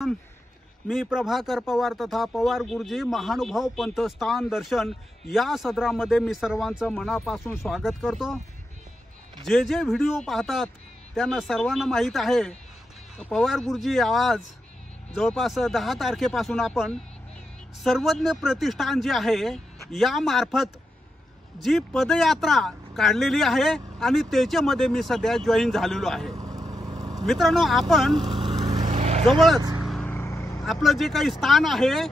मी प्रभाकर पवार तथा पवार गुरुजी महानुभाव पंथस्थान दर्शन या सदरामध्ये मी सर्वांचं मनापासून स्वागत करतो। जे जे व्हिडिओ पाहतात त्यांना सर्वांना माहीत आहे पवार गुरुजी आज जवळपास 10 तारखेपासून आपण सर्वज्ञ प्रतिष्ठान जे आहे या मार्फत जी पदयात्रा काढलेली आहे आणि त्याच्यामध्ये मी सध्या जॉईन झालेलो आहे। मित्रांनो, आपण जवळच आपलं जे काही स्थान आहे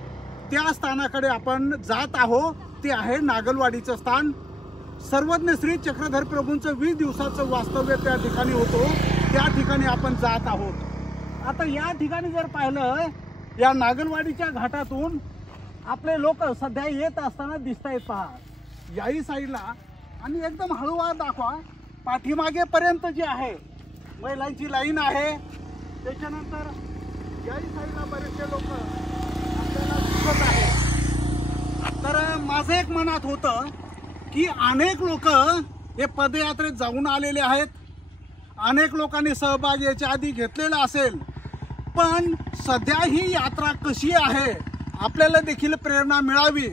त्या स्थानाकडे आपण जात आहोत। ते आहे नागलवाडीचं स्थान। सर्वज्ञ श्री चक्रधर प्रभूंचं 20 दिवसाचं वास्तव्य त्या ठिकाणी होतो, त्या ठिकाणी आपण जात आहोत। आता या ठिकाणी जर पाहिलं या नागलवाडीच्या घाटातून आपले लोक सध्या येत असताना दिसतायत पहा याही साईडला, आणि एकदम हळूवार दाखवा पाठीमागे पर्यंत जे आहे महिलांची लाईन आहे। त्याच्यानंतर याही साईडला बरेचसे लोक आपल्याला दिसत आहे। तर माझं एक मनात होतं की अनेक लोक हे पदयात्रेत जाऊन आलेले आहेत, अनेक लोकांनी सहभाग याच्या आधी घेतलेला असेल, पण सध्या ही यात्रा कशी आहे आपल्याला देखील प्रेरणा मिळावी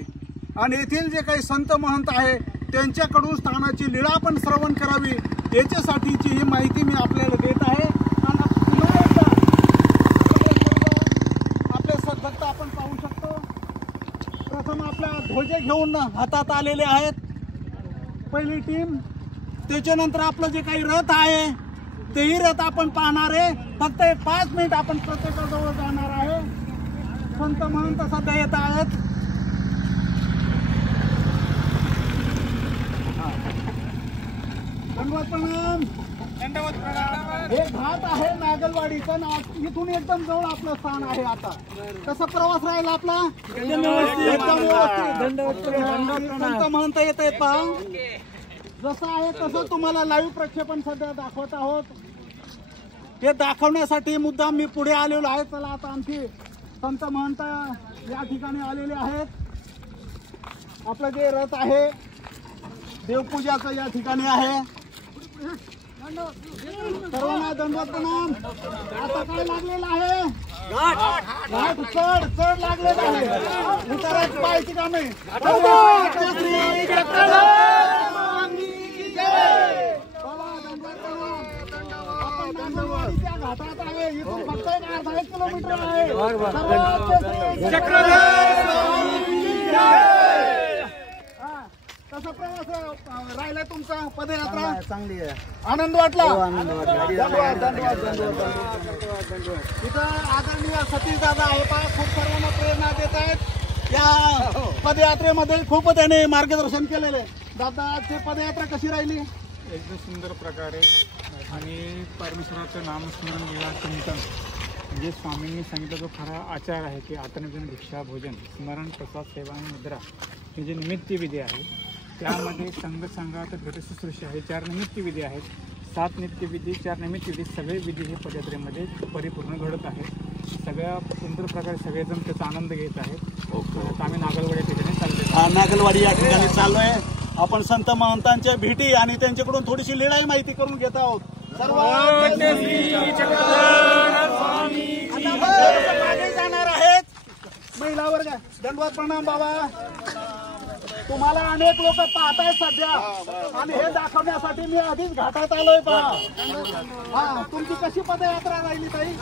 आणि येथील जे काही संत महंत आहे त्यांच्याकडून स्थानाची लीळा पण श्रवण करावी याच्यासाठीची ही माहिती मी आपल्याला देत आहे। आपले सद्भक्त आपण पाहू शकतो, प्रथम आपल्या ध्वजे घेऊन हातात आलेले आहेत पहिली टीम। त्याच्यानंतर आपलं जे काही रथ आहे तेही रथ आपण पाहणार आहे। फक्त 5 मिनिट आपण प्रत्येकाजवळ जाणार आहे। संत महंत सध्या येत आहेत। दंडवत प्रणाम। दंडवत प्रणाम। हे घाट आहे नागलवाडीचा, इथून एकदम जवळ आपलं स्थान आहे। आता कसा प्रवास राहील आपला? एकदम व्यवस्थित। संत महंत येत आहेत पहा, जसं आहे तसं तुम्हाला लाईव्ह प्रक्षेपण सध्या दाखवत आहोत। ते दाखवण्यासाठी मुद्दाम मी पुढे आलेलो आहे। चला आता आमची संत महंत या ठिकाणी आलेले आहेत। आपलं जे रथ आहे देवपूजाचं या ठिकाणी आहे। सर्वांना दंडवत प्रणाम। आता काय लागलेलं आहे? घाट चढ लागलेलं आहे। उतरायची पाहायची का नाही? घाटात आहे, इथून फक्त 1.5 किलोमीटर आहे। कसा प्रवास राहिला तुमचा? पदयात्रा चांगली आहे, आनंद वाटला? इथं आदरणीय सतीश दादा आहे पहा, खूप सर्वांना प्रेरणा देत आहेत। या पदयात्रेमध्ये खूप त्याने मार्गदर्शन केलेले। दादा, आजची पदयात्रा कशी राहिली? एकदम सुंदर प्रकारे आणि परमेश्वराचं नामस्मरण लीला चिंतन म्हणजे स्वामींनी सांगितलं जो खरा आचार आहे की आत्मजन भिक्षा भोजन स्मरण प्रसाद सेवा आणि मुद्रा हे जे निमित्त विधी आहे त्यामध्ये संघ संघात भेटशुश्रूषा हे 4 निमित्त विधी आहेत। 7 नित्यविधी 4 निमित्त विधी सगळे विधी हे पदयात्रेमध्ये परिपूर्ण घडत आहेत। सगळ्या सुंदर प्रकारे सगळेजण त्याचा आनंद घेत आहेत। आम्ही नागलवाडी ठिकाणी चाललो, नागलवाडी या ठिकाणी चाललोय। आपण संत महंतांच्या भेटी आणि त्यांच्याकडून थोडीशी लीळाही माहिती करून घेत आहोत। जाणार आहेत महिला वर्ग। दंडवत प्रणाम बाबा। तुम्हाला अनेक लोक पाहतायत सध्या आणि हे दाखवण्यासाठी मी आधीच घाटात आलोय पहा। तुमची कशी पदयात्रा राहिली ताई?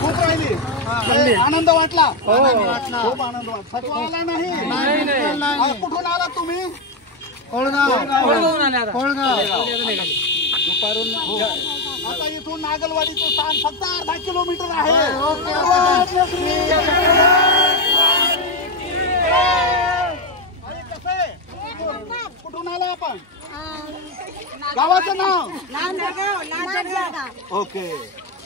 खूप राहिली। आनंद वाटला? खूप आनंद वाटला। थकवा आला नाही? कुठून आला तुम्ही? दुपारून। आता इथून नागलवाडीचं स्थान फक्त 1/2 किलोमीटर आहे। कुठून आला आपण? गावाचं नाव? ओके।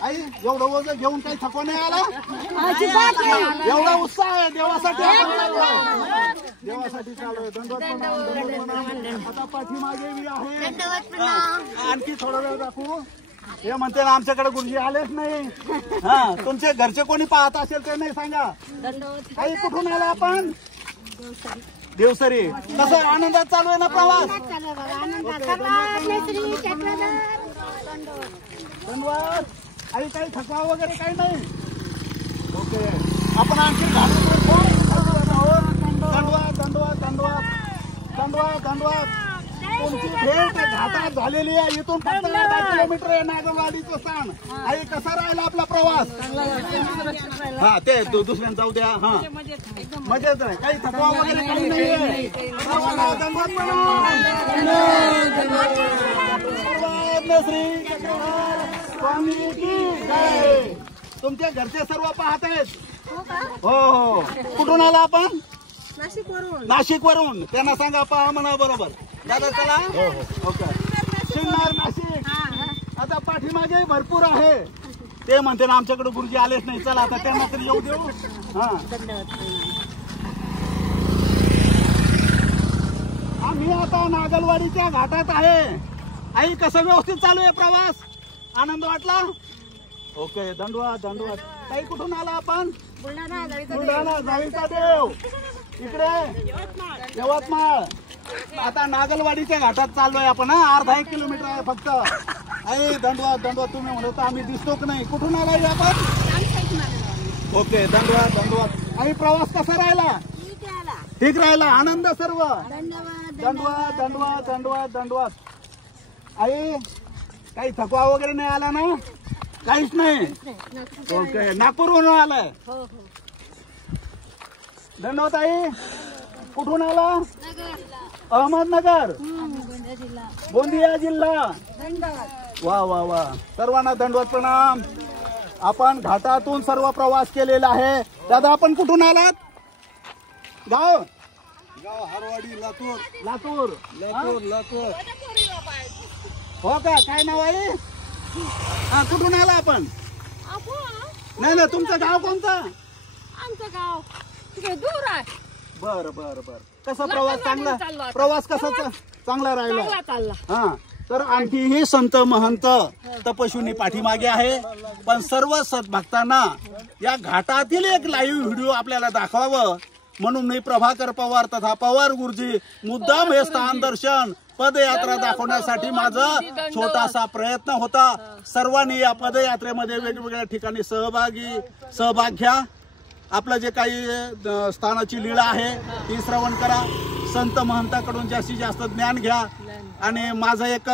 आई, एवढं वजन घेऊन काही थकवा नाही आला? एवढा उत्साह आहे देवासाठी आपण चालू आहे, देवासाठी चालू आहे। दंडवत प्रणाम। आता पाठीमागे मी आहे, आणखी थोडा वेळ दाखवू। हे म्हणते ना आमच्याकडे गुरुजी आलेच नाही। तुमचे घरचे कोणी पाहत असेल ते नाही सांगा। आई, कुठून आला आपण? देवसरी। कसं आनंदात चालू आहे ना प्रवास? धन्यवाद। आणि काही थकवा वगैरे काही नाही? सुरुवात झालेली आहे. इथून फक्त 8 किलोमीटर आहे नागरवाडीचं स्थान. आई कसा राहिला आपला प्रवास? हा ते दुसऱ्यांना जाऊ द्या. हा मजेत आहे, काही थकवा वगैरे काही नाहीये. सर्वांना धन्यवाद श्री स्वामी की जय. तुमच्या घरचे सर्व पाहत आहेत. हो हो. कुठून आला आपण? नाशिक वरून. त्यांना सांगा पहा म्हणा बरोबर. दादा चला. ओके. शिन्नर नाशिक. आता पाठीमागे भरपूर आहे. ते म्हणते ना आमच्याकडे गुरुजी आलेच नाही. चला आता त्यांना तरी येऊ देऊ. हा आम्ही आता नागलवाडीच्या घाटात आहे. आई कसं व्यवस्थित चालू आहे प्रवास? आनंद वाटला? ओके. धन्यवाद धन्यवाद. काही कुठून आला आपण? बुलढाणा जाळीचा देव. इकडे यवतमाळ. आता नागलवाडीच्या घाटात चाललोय आपण. अर्धा 1 किलोमीटर आहे फक्त. आई धन्यवाद धन्यवाद. तुम्ही म्हणत आम्ही दिसतो की नाही? कुठून आलाय आपण? ओके. धन्यवाद धन्यवाद. आई प्रवास कसा राहिला? ठीक राहिला. आनंद सर्व. धन्यवाद धन्यवाद धन्यवाद धन्यवाद. आई काही थकवा वगैरे नाही आला ना? काहीच नाही. ओके. नागपूरवरून आलाय. धन्यवाद. आई कुठून आला? अहमदनगर गोंदिया जिल्हा. वा वा वा. सर्वांना धन्यवाद प्रणाम. आपण घाटातून सर्व प्रवास केलेला आहे. दादा आपण कुठून आलात? गाव हरवाडी लातूर. लातूर लातूर लातूर. हो का? काय नाव आहे? हा कुठून आला आपण? नाही नाही तुमचं गाव कोणतं? आमचं गाव दूर आहे. बर बर बर. कसा प्रवास? चांगला प्रवास कसा चांगला राहिला? हा तर आणखीही संत महंत तपस्विनी पाठीमागे आहे. पण सर्व सद्भक्तांना या घाटातील एक लाईव्ह व्हिडिओ आपल्याला दाखवावं म्हणून मी प्रभाकर पवार तथा पवार गुरुजी मुद्दाम हे स्थान दर्शन पदयात्रा दाखवण्यासाठी माझा छोटासा प्रयत्न होता. सर्वांनी या पदयात्रेमध्ये वेगवेगळ्या ठिकाणी सहभाग घ्या. आपलं जे काही स्थानाची लीळा आहे ती श्रवण करा. संत महंताकडून जास्तीत जास्त ज्ञान घ्या. आणि माझा एक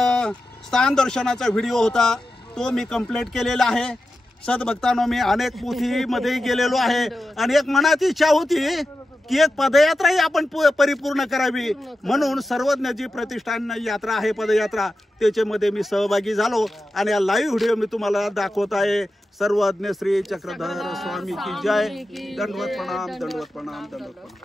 स्थान दर्शनाचा व्हिडिओ होता तो मी कंप्लीट केलेला आहे. सद्भक्तांनो मी अनेक पोथीमध्ये गेलेलो आहे आणि एक मनात इच्छा होती की एक पदयात्राही आपण परिपूर्ण करावी म्हणून सर्वज्ञजी प्रतिष्ठान यात्रा आहे पदयात्रा त्याच्यामध्ये मी सहभागी झालो आणि हा लाईव्ह व्हिडिओ मी तुम्हाला दाखवत आहे. सर्वज्ञ श्री चक्रधर स्वामी की जय. दंडवत प्रणाम दंडवत प्रणाम दंडवत प्रणाम.